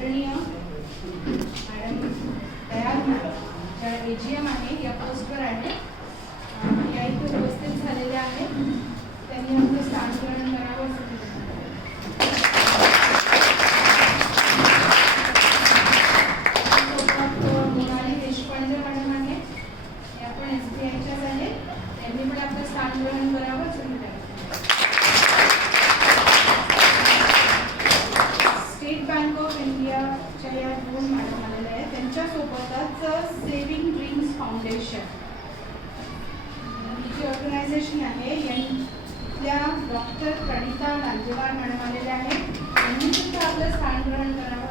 आदरणीय madam Dayal madam ज्या AGM आहे या पोस्टवर आहे, या इथे उपस्थित झालेले आहेत. त्यांनी आपलं स्थान ग्रहण करावं असं मोनाली देशपांडे मॅडम आहे, या पण SBIच्याच आहेत. त्यांनी पण आपलं स्थान ग्रहण करावं असं स्टेट बँक ऑफ इंडियाच्या या 2 मॅडम आलेल्या आहेत. त्यांच्यासोबतच सेव्हिंग ड्रीम्स फाउंडेशन ही जी ऑर्गनायझेशन आहे यातल्या डॉक्टर प्रणिता लांजेवार मॅडम आलेल्या आहेत. त्यांनी सुद्धा आपलं स्थान ग्रहण करावं